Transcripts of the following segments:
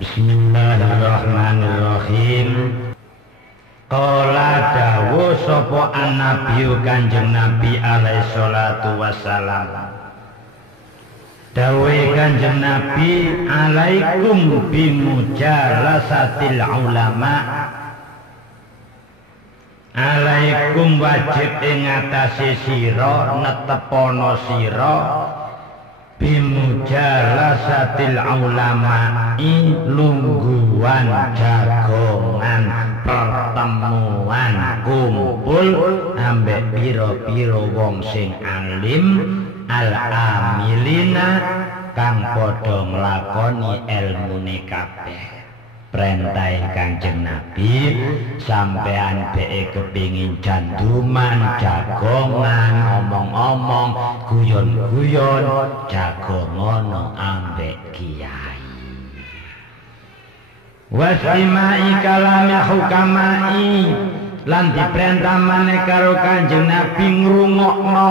Bismillahirrahmanirrahim. Qala dawu sapa an-nabiyyu Kanjeng Nabi alaihi salatu wassalam. Dawe Kanjeng Nabi, alaikum bimujalasatil ulama. Alaikum wajib ing atase sira netepono sira bimujalasatil ulama lungguhan jagongan pertemuan kumpul ambek pira-pira wong sing alim al-amilina kang padha nglakoni elmune kabeh. Perintah Kanjeng Nabi sampean dhek kepingin janduman jagongan omong-omong guyon-guyon jagongono ambek kiai wasimai kalami hukamai lan diperintah maneh karo Kanjeng Nabi ngrungokno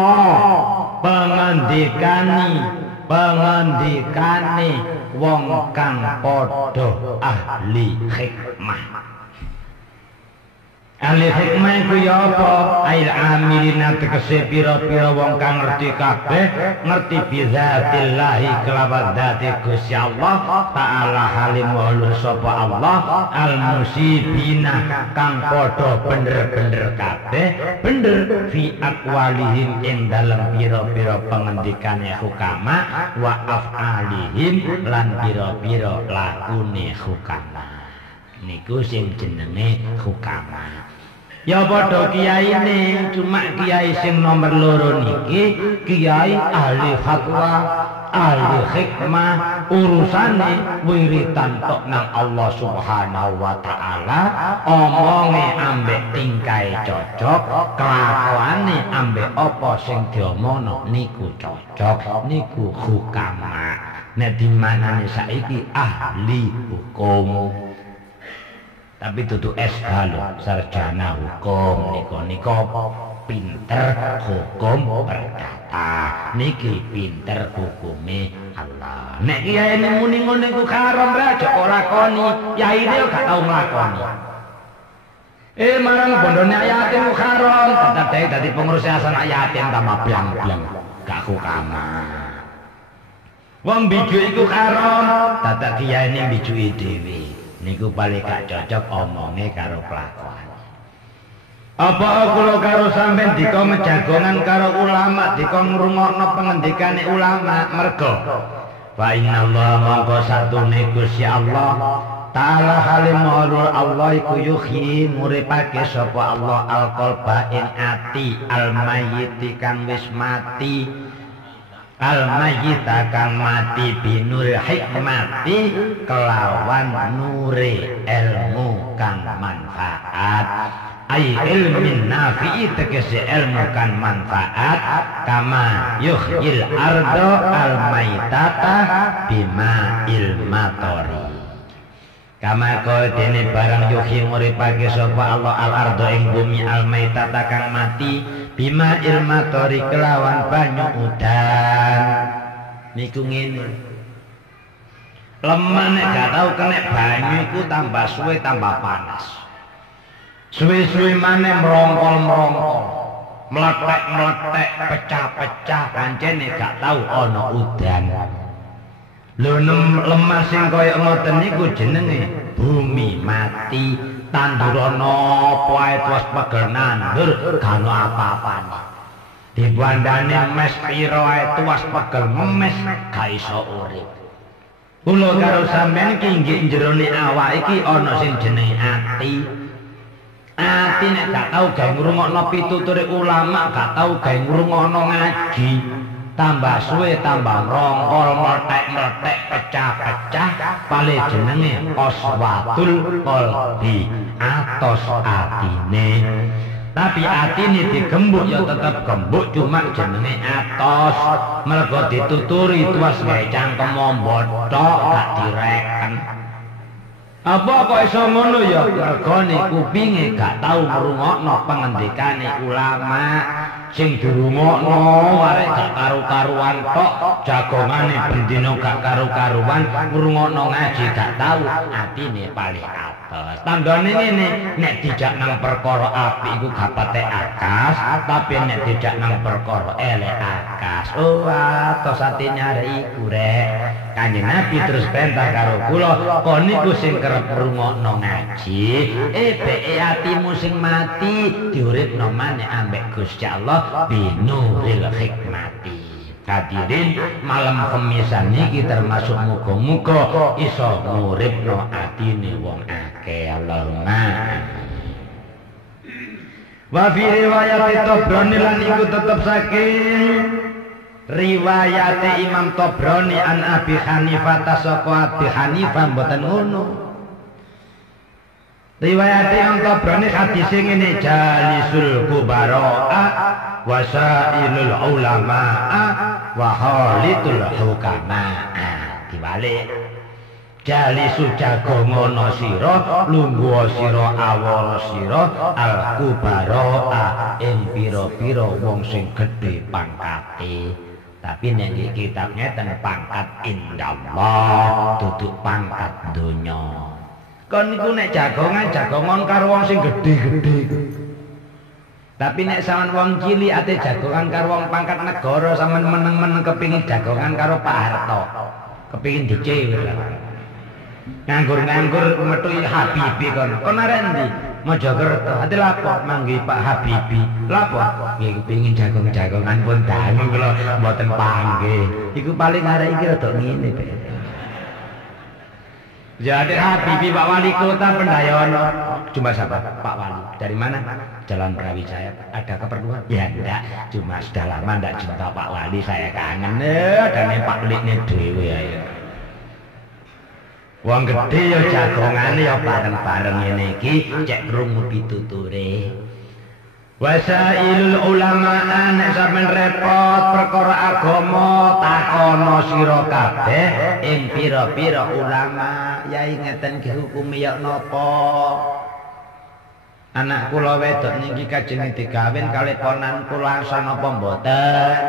pengandikane wong kang padha ahli hikmah. Ahli hikmah iku ya apa? Ail amilina tegese pira-pira wong kang ngerti kabeh, ngerti bizatillahi kelawan zati Gusti Allah taala halim walur sapa Allah al musibina kang padha bener-bener kabeh, bener fi aqwalihim ing dalem pira-pira pengendikane hukama wa af'alihim lan pira-pira lakune hukama. Niku sing jenenge hukama. Ya padha kiai ini, cuma kiai sing nomor loro niki kiai ahli fatwa, ahli hikmah, urusane wiritan tok nang Allah Subhanahu wa taala, omonge ambek tingkai cocok, kelakuane ambek apa sing diomongno niku cocok, niku hukama. Nek dimanane saiki ahli hukum. Tapi tutu S.H. lho, sarjana hukum niko pinter hukum perdata. Niki pinter hukume Allah. Nek kiai muni ngene ku haram ra aja lakoni, yai dia gak tau nglakoni. Marang bondone yatim ku haram, tetep dadi pengurus yayasan yatim tambah blang-blang, gak hukama. Wong bijuk iku haram, dadak kiai ini bijuki dhewe. Niku paling gak cocok omonge karo kelakuan. Apa kula karo sampean dikon jagongan karo ulama, dikon ngrungokno pengendikane ulama mergo fa innallaha mongko satune Gusti Allah taala halimul Allah iku yuhyi nguripake sapa Allah al-qalba ing ati al-mayyit kang wis mati. Al-mayyita kang mati binur hikmati kelawan nure ilmu kang manfaat. Ai ilmin nafi'i tegese ilmu kang manfaat kama yuhyil ardo al-maitata bima ilmatori. Kama kaya dene barang yuhyi nguripake sapa Allah al-ardo ing bumi al-maitata kang mati bima ilmatori kelawan banyu udan. Niku ngene. Lemah nek gak tau kena banyu iku tambah suwe tambah panas. Suwe-suwe maneh merongkol-merongkol. Meletek-meletek, pecah-pecah pancene gak tau ana udan. Lho lemah sing kaya ngoten niku jenenge bumi mati. Tandurono poe tuas pegel nandur gak ono apa-apane. Dibandane mes pira ae tuas pegel memes gak iso urip. Kula karo sampeyan iki nggih jerone awak iki ana sing jenenge ati. Ati nek gak tau gawe ngrungokno pituture ulama, gak tau gawe ngrungokno ngaji, tambah suwe tambah rongkol meletek-meletek pecah-pecah pale jenenge qaswatul qalbi atos atine. Tapi atine digembuk ya tetep gembuk cuma jenenge atos. Mergo dituturi tuas gawe cangkem bothok gak direken. Apa kok iso ngono ya? Mergone kupinge gak tau ngrungokno pengendikane ulama. Sing dirungokno arek gak karu-karuan tok, jagongane bendina gak karu-karuan, ngrungokno ngaji gak tau, atine paling atos. Tandane ngene, nek dijak nang perkara apik iku gak patek akas, tapi nek dijak nang perkara elek akas. Oh, atos atine arek iku rek. Kanjeng Nabi terus perintah karo kula, kon niku sing kerep ngrungokno ngaji, beke atimu sing mati diuripno maneh ambek Gusti Allah binuril hikmati. Hadirin, malam Khamisan niki termasuk muga-muga iso nguripno atine wong akeh. Allahumma. Wa fi riwayat Tabrani lan iku tetep saking riwayat Imam Tabrani an Abi Hanifah saka Abi Hanifah mboten ngono. Riwayat Imam Tabrani hadis ngene, jalisul kubara'a wasailul ulama'a wa halitul hukama'a. Dibalik, jalisu jagongono sira lungguh sira awara sira al kubara'a ing pira-pira wong sing gedhe pangkate. Tapi nek iki kitab ngeten pangkat indallah duduk pangkat donya. Kon niku nek jagongan karo wong sing gedhe-gedhe. Tapi nek sampean wong cilik ate jagongan karo wong pangkat negara, sampean meneng-meneng kepingin jagongan karo Pak Harto. Kepingin dicewek. Nganggur-nganggur metuhi Habibi kon. Kon arek endi? Mojokerto. Ate lapo manggi Pak Habibi. Lapo? Nggih kepingin jagongan pun dangu kula mboten panggih. Iku paling arek iki rada ngene, Pak. Jadi Habibi Pak Wali Kota Pendayono. Cuma siapa? Pak Wali. Dari mana? Jalan Brawijaya. Ada keperluan? Ya enggak. Cuma sudah lama enggak jumpa Pak Wali, saya kangen. Ada Pak Likne dhewe ayo. Wong gedhe ya jagongane ya bareng-bareng ngene iki cek krungu pituture. Wasailul ulama nek sampean repot perkara agama takono sira kabeh ing pira-pira ulama. Yai ngeten ki hukume ya napa? Anak kula wedok niki kajeng digawin kalih ponan kula sang apa mboten?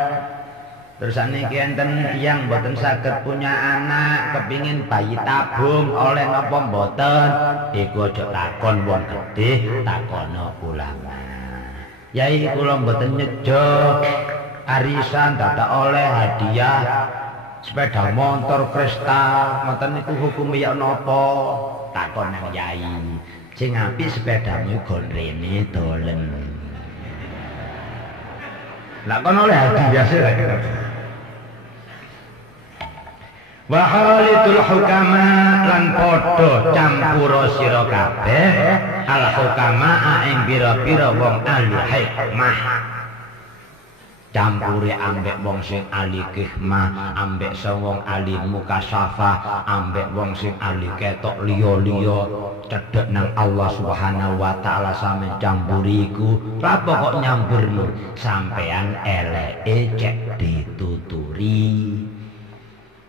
Terus niki enten tiyang mboten saged punya anak, kepingin bayi tabung oleh napa mboten? Iku aja takon wong gedhe, takono ulama. Yai kula mboten nyejo arisan dadak oleh hadiah sepeda motor kristal, ngoten niku hukume ya napa? Takon nang yai. Sing apik sepedamu gon rene dolen. Lah kon oleh hadiah sih rek. Wa halitul hukama lan padha campura sira kabeh al hukama ing pira-pira wong ahli hikmah. Campure ambek wong sing ahli hikmah, ambek wong ahli mukasyafah, ambek wong sing ahli ketok liya-liya cedhek nang Allah Subhanahu wa taala sampeyan campuri iku. Apa kok nyamburno? Sampeyan eleke cek dituturi.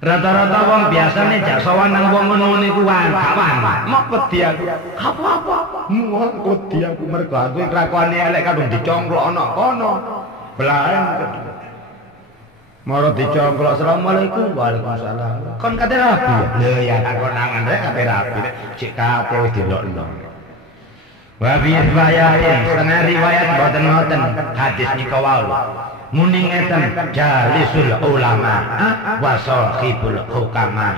Rata-rata wong biasane jak sowan nang wong ngono niku wae gak paham. Mok wedi aku. Apa-apa? Muang wedi aku mergo aku kelakuane elek kadung dicongklok ana kono. Belaen. Moro dicongklok asalamualaikum waalaikumsalam. Kon kate rapi ya? Lho ya aku nangan rek kabeh rapi rek. Cek kate wis dilok-lok. Wa bi riwayatin setengah riwayat boten-boten hadis nika wae. Muni ngeten jalisul ulama wa sahibul hukama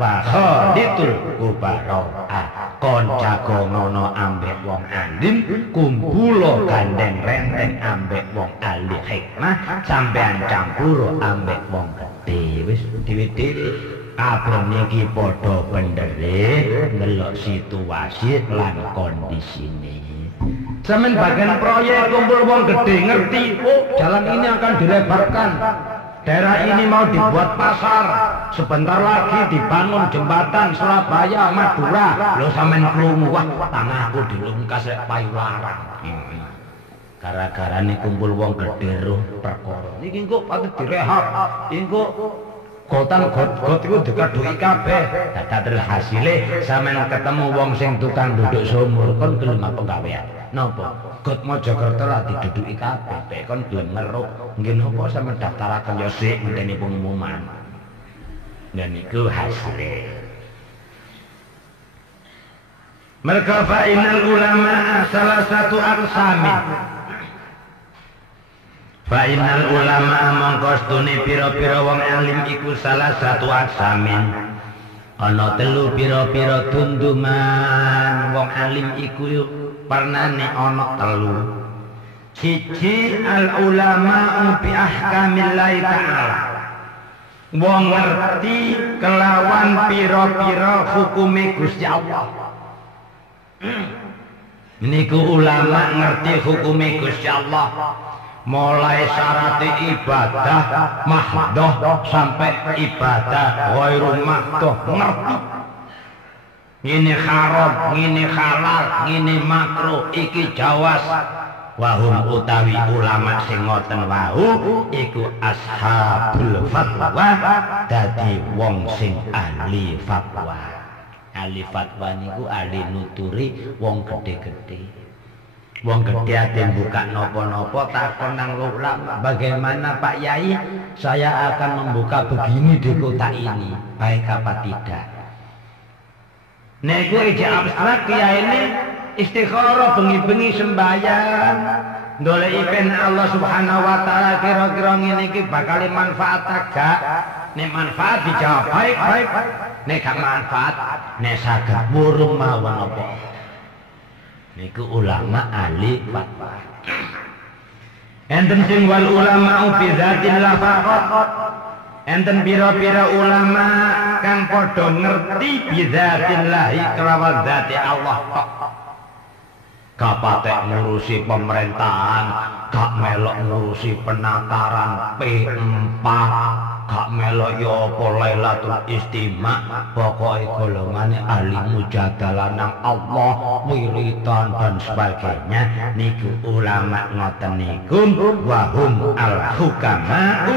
wa khaditul kubara. Kon jagongono ambek wong alim, kumpulo gandeng renteng ambek wong ahli hikmah, sampean campur ambek wong gedhe. Wis dhewe-dhewe kabeh niki padha bendere ndelok situasi lan kondisine. Sampeyan bagian proyek kumpul wong gede ngerti, oh jalan ini akan dilebarkan, daerah ini mau dibuat pasar, sebentar lagi dibangun jembatan Surabaya Madura. Lo sampeyan krungu, wah tanahku dilungkas rek payu larang. gara-garane kumpul wong gedhe roh perkara niki kok patut direhab engko gotan-got iku dikaduki kabeh dadi hasile sampean ketemu wong sing tukang duduk sumur kon gelem apa gawean napa got Mojokerto ra diduduki kabeh kon gelem ngeruk nggih napa sampean daftaraken yo sik ngenteni pengumuman dan niku hasile mereka fa'inal ulama salah satu aqsamin fa'inal ulama mongkostune pira-pira wong alim iku salah satu aqsamin ana telu pira-pira tunduman wong alim iku pernane ana telu siji al ulama bi ahkamillahi ta'ala wong ngerti kelawan pira-pira hukume Gusti Allah niku ulama ngerti hukume Gusti Allah mulai syarat ibadah mahdoh sampai ibadah ghairul mahdoh ngerti ini haram ini halal ini makruh iki jawas wahum utawi ulama sing ngoten wau iku ashabul fatwa dadi wong sing ahli fatwa ahli fatwa niku ahli nuturi wong gede-gede. Wong gede ate buka nopo-nopo takon nang ulama, bagaimana Pak Yai? Saya akan membuka begini di kota ini, baik apa tidak? Niku ija abstrak Kiai ini istikharah bengi-bengi sembahyang. Ndoleki pen Allah Subhanahu wa taala kira-kira ngene iki bakal manfaat gak? Nek manfaat dijawab baik-baik. Nek gak manfaat, nek saged burung mawon apa. Niku ulama ahli fatwa. Enten sing wal ulama fi dzatillah faqat. Enten pira-pira ulama kang padha ngerti bi dzatillah kelawan dzati Allah tok. Gak patek ngurusi pemerintahan, gak melok ngurusi penataran P4, gak melok ya apa Lailatul Istima, pokoke golongane ahli mujadalah nang Allah, wiridan dan sebagainya. Niku ulama ngoten niku wahum al-hukama'u,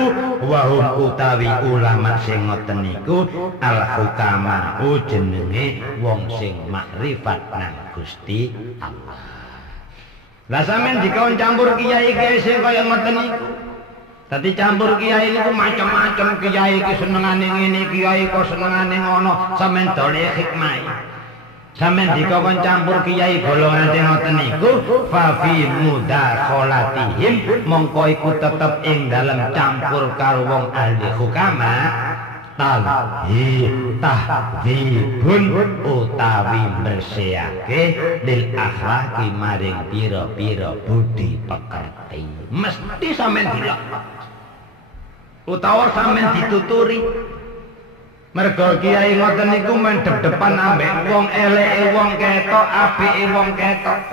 wahum utawi ulama sing ngoten niku al-hukama'u jenenge wong sing makrifat nang Gusti Allah. Lah sampean dikon campur kiai-kiai sing kaya ngoten niku. Dadi campur kiai niku macam-macam kiai iki senengane ngene, kiai kok senengane ngono, sampean dole hikmah. Sampeyan dikon campur kiai golongan sing ngoten niku fa fi mudakhalatihim mongko iku tetep ing dalem campur karo wong ahli hukama tahdhibun utawi bersihake lil akhlaqi maring pira-pira budi pekerti. Mesti sampeyan dilok utawa sampeyan dituturi. Mergo kiai ngoten niku mendhep depan ambek wong eleke wong ketok, apike wong ketok.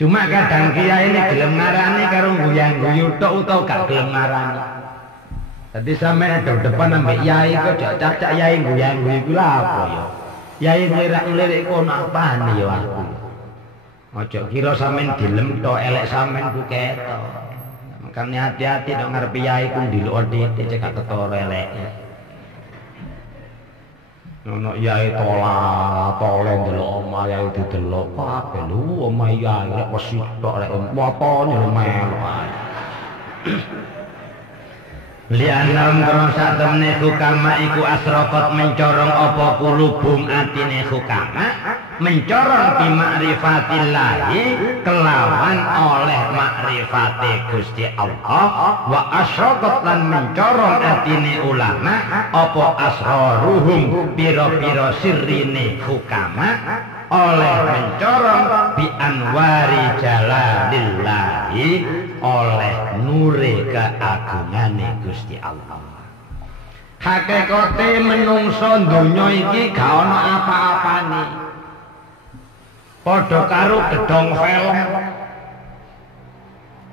Cuma kadang kiai ini gelem ngarani karo guyang-guyu tok utawa gak gelem ngarani. Dadi sampeyan mendhep depan ambek yai kok cacak yai guyang-guyu iku lha apa ya? Yai nglirik-nglirik kono apane ya aku. Aja kira sampeyan dilem tok elek sampeyan ku ketok. Makane hati-hati nek ngarep yai ku ndelok titik cekak ketara eleke. Nono yai tole ndelok omah yai didelok kabeh lho omah yai lek wis sitok lek motone melu ae. Lianam krono satemene hukama iku asraqat mencorong apa kulubum atine hukama mencorong bi ma'rifatillahi kelawan oleh makrifate Gusti Allah wa asraqat lan mencorong atine ulama apa asraruhum pira-pira sirrine hukama oleh mencorong bi anwari jalalillahi oleh nure keagungane Gusti Allah. Hakikate menungso donya iki gak ana apa-apane. Padha karo gedhong film.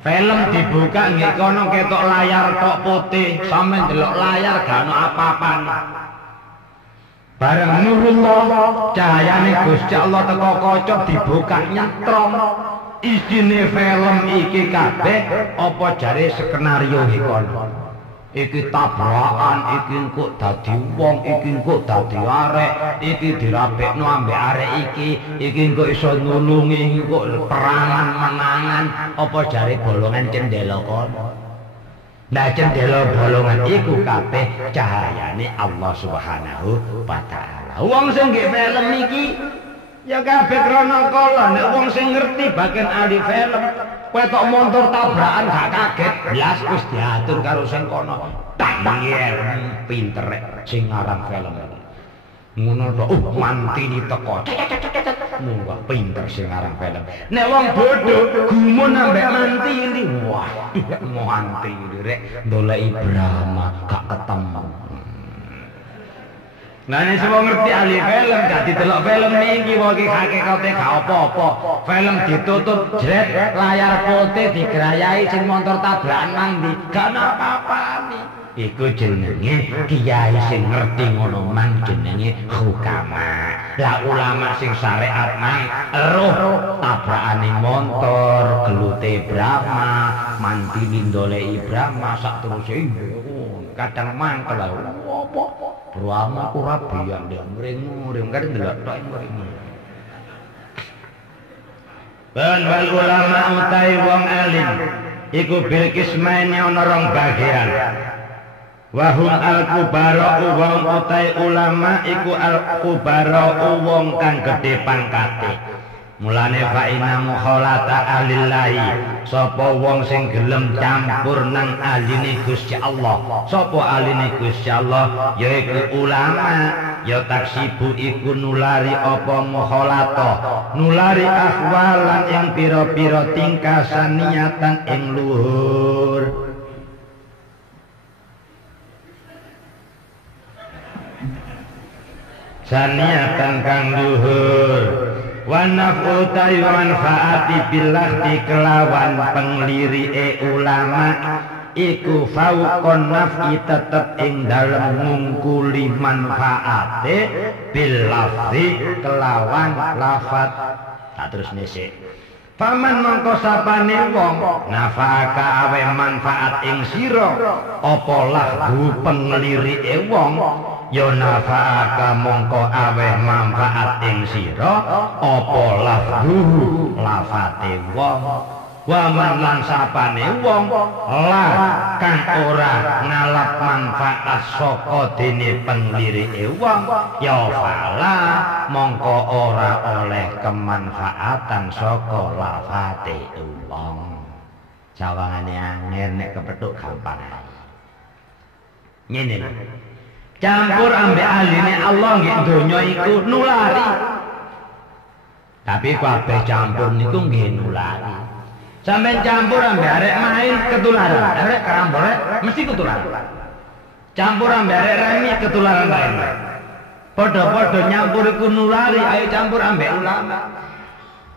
Film dibuka nggih kono ketok layar tok putih, sampe ndelok layar gak ana apa-apane. Bareng nurullah cahayane Gusti Allah teko kaca dibuka nyetrong isine film iki kabeh apa jare skenario iki kono. Iki tabrakan, iki kok dadi wong, iki kok dadi arek, iki dirapekno ambek arek iki kok iso nulungi, iki kok perangan menangan, apa jare bolongan cendela kono. Nah cendela bolongan iku kabeh cahayane Allah Subhanahu wa taala. Wong sing nggih film iki ya kabeh krana kala nek wong sing ngerti bagian ahli film kowe tok montor tabrakan gak kaget blas wis diatur karo sing kono tangger pinter sing ngarang film ngono to mantini teko munggah pinter sing ngarang film nek wong bodho gumun ambek mantini wah mantini rek ndoleki Brahma gak ketemu. Nah ini semua ngerti ahli film, gak ditelok film ini, waki hakikatnya gak apa-apa. Film ditutup, jret, layar putih, digerayai, sing motor tabrakan mandi, gak apa-apa nih. Iku jenenge kiai sing ngerti ngono mang jenenge hukama. Lah ulama sing syariat mang eruh tabrakane motor, gelute Brahma, mantini ndoleki Brahma sak teruse. Kadang mangkel lho apa? Brahma ku rabian dia mring-mring kan delok tok mring. Ben wal ulama utai wong alim iku bil kismaine ana rong bagian. Wahum al-kubara wong utai ulama iku al-kubara wong kang gedhe pangkate. Mulane fa inna mukhalata ahlillahi sapa wong sing gelem campur nang ahline Gusti Allah. Sapa ahline Gusti Allah yaiku ulama ya taksibu iku nulari apa mukhalata nulari ahwalan ing pira-pira tingkah saniatan ing luhur. Saniatan kang luhur wa naf'u manfaati billah kelawan penglirike ulama iku fauqon naf'i tetep ing dalem ngungkuli manfaate bil lafzi kelawan lafat. Tak terus nisik paman mongko sapane wong nafaka awe manfaat ing sira apa lahu penglirike wong ya nafaka mongko aweh manfaat ing sira apa lafzuhu lafate wong wa man lan sapane wong lah kang ora ngalap manfaat saka dene penglirike wong ya fala mongko ora oleh kemanfaatan saka lafate wong. Jawabane angel nek kepethuk gampang ae. Ngene lho. Campur ambek ahline Allah nggih donya iku nulari. Tapi kabeh campur niku nggih nulari. Sampeyan campur ambek arek main ketularan, arek karambole mesti ketularan. Campur ambek arek remi ketularan lain. Padha-padha nyampur iku nulari, ayo campur ambek ulama.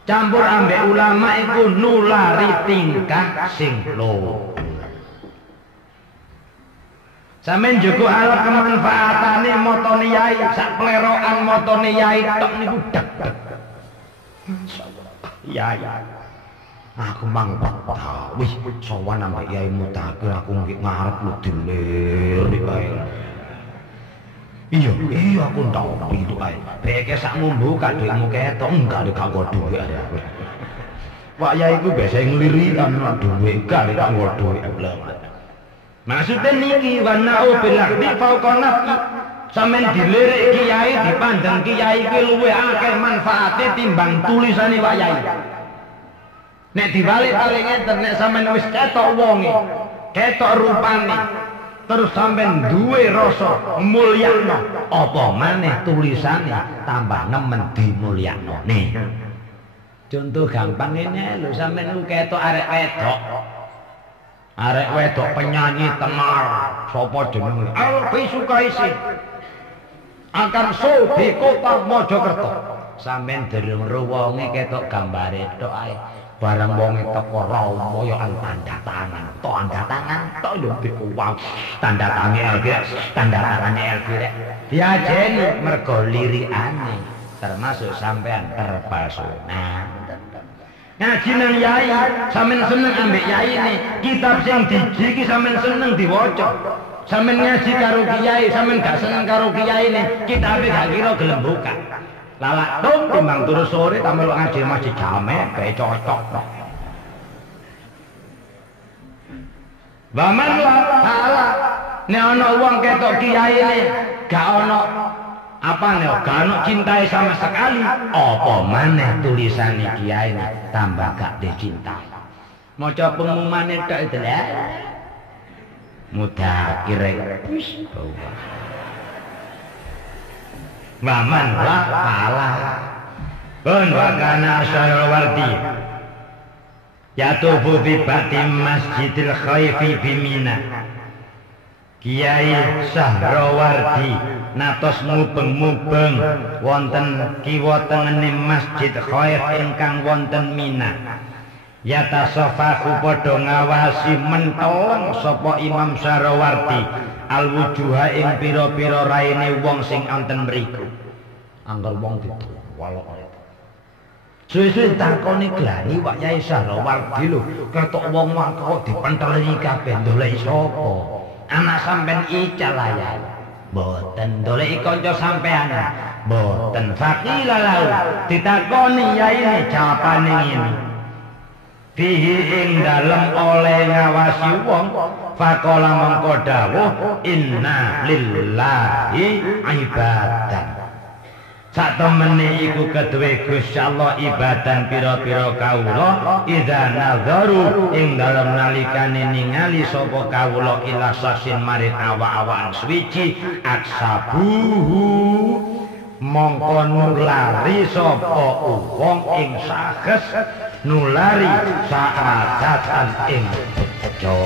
Campur ambek ulama iku nulari tingkah sing loh. Sampeyan njogo ala kemanfaatane motone yai, sak plerokan motone yai tok niku deg. Yai. Aku mangkat. Wis sowan ambek Yai Mutakhir aku ngarep lu dilirik ae. Iya aku ndak itu ae. Beke sak mumbu kak dhuwitmu ketok enggak gak nggo dhuwit ae. Pak Yai ku biasa nglirikan dhuwit gak nggo dhuwit. Maksudnya niki wanau bilahdi fauqa naf'i. Sampeyan dilirik kiai dipandang kiai ki luwih akeh manfaate timbang tulisane Pak Yai. Nek dibalik kali ngeten nek sampeyan wis ketok wonge, ketok rupane, terus sampeyan duwe rasa mulyakno, apa maneh tulisane tambah nemen dimulyakno. Nih. Contoh gampang ngene lho, sampeyan ku ketok arek wedok. Arek wedok penyanyi tenar, sapa jenenge? Alfi Sukaisi. Akan show di kota Mojokerto. Sampeyan dereng ruwonge ketok gambare tok ae. Barang wonge teko romo ya tanda tangan. Tok tanda tangan tok yo diuwang. Tanda tangan LG, tanda tangan LG rek. Diajeni mergo lirikane termasuk sampean terpesona. Ngaji nang yai, sampean seneng ambek yai ne. Kitab sing diji iki sampean seneng diwaca. Sampean ngaji karo kiai, sampean gak seneng karo kiai ne. Kitabe gak kira gelem buka. Lalak tum timbang turu sore tampil ngaji masjid jamek bae cocok tok. Baman salah. Nek ana wong ketok kiai ne gak ana apa nih, gak cintai sama sekali. Apa maneh tulisane kiai ini tambah gak dicintai. Maca pengumumane tok itu lah. Mudah kira Waman lah salah. Pun wakana Sahrawardi yatufu bi batim Masjidil Khaifi bimina. Kiai Sahrawardi natos mubeng-mubeng wonten kiwa tengene Masjid Khaif ingkang wonten Mina. Yatasafahu padha ngawasi mentolong sapa Imam Sahrawardi alwujuha ing pira-pira raine wong sing wonten mriku. Angger wong ditolok. Suwe-suwe takoni glani Pak Yai Sahrawardi lho, ketok wong kok dipenteli kabeh ndoleki sapa? Anak sampean ical ayah. Boten doleki kanca sampean. Boten faqila lahu ditakoni yai ne jawabane ngene. Fihi ing dalem oleh ngawasi wong faqala mangko dawuh inna lillahi ibadan. Satemene iku keduwe Gusti Allah ibadan pira-pira kawula idza nazaru ing dalem nalikane ningali sapa kawula ila sasin maring awak-awakan suci aksabuhu mongko nulari sapa wong ing sages nulari saadatan ing bejo.